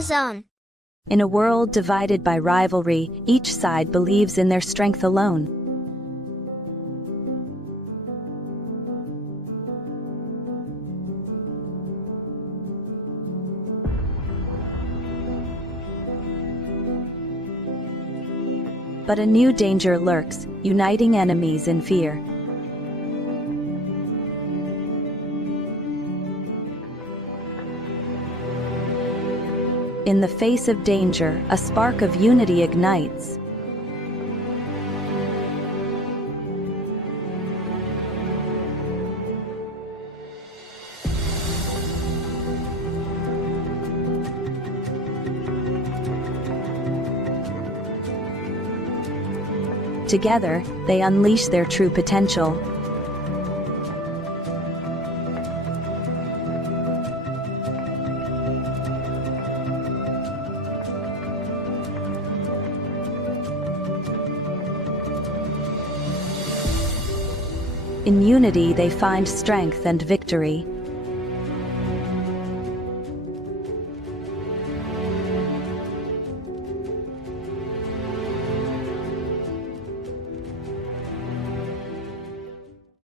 MijoZone. In a world divided by rivalry, each side believes in their strength alone. But a new danger lurks, uniting enemies in fear. In the face of danger, a spark of unity ignites. Together, they unleash their true potential. In unity they find strength and victory.